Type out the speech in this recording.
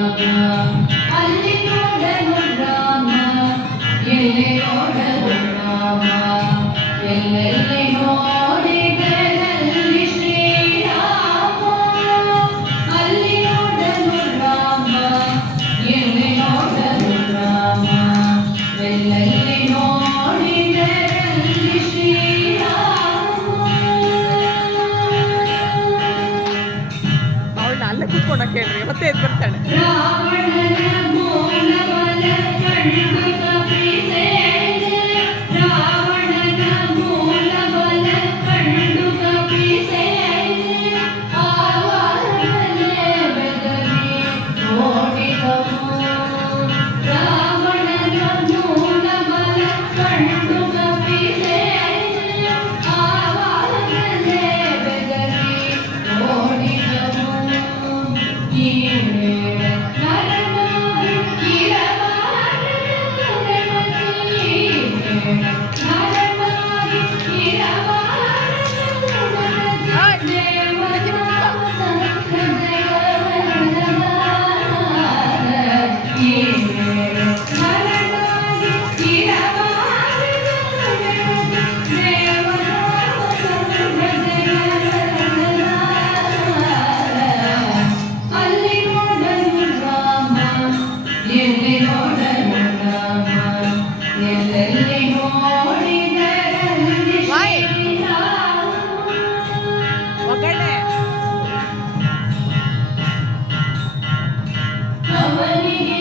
ಅಲ್ಲಿ ನೋಡಲು ರಾಮ ಎಲ್ಲಿ ನೋಡಲು ರಾಮ ಎಲ್ಲೆಲ್ಲಿ ನೋಡಿದರಲ್ಲಿ ಶ್ರೀರಾಮ ಅಲ್ಲಿ ನೋಡಲು ರಾಮ ಎಲ್ಲಿ ನೋಡಲು ರಾಮ ಎಲ್ಲೆಲ್ಲಿ ನೋಡಿದರಲ್ಲಿ ಶ್ರೀರಾಮ ಅವಳನ್ನ ಅಲ್ಲೇ ಕೂತ್ಕೊಂಡ ಕೇಳ್ರಿ ಮತ್ತೆ ಎದ್ದು ಬರ್ತಾಳೆ. ರಾವಣನ ಮೂಲಬಲ ಕಂಡು ಕಪಿಸೇನೆ ರಾವಣನ ಮೂಲಬಲ ಕಂಡು ಕಪಿಸೇನೆ ಆವಾಗಲೇ ಬೆದರಿ ಓಡಿದವು ರಾವಣನ ಮೂಲಬಲ ಕಂಡು ಕಪಿಸೇನೆ ಆವಾಗಲೇ ಬೆದರಿ ಓಡಿದವು ಎಲ್ಲಿ ನೋಡಲು ರಾಮ ಎಲ್ಲೆಲ್ಲಿ ನೋಡಿದರಲ್ಲಿ ಶ್ರೀರಾಮ ಒಗ್ಗರಣೆ ಅವನಿಗೆ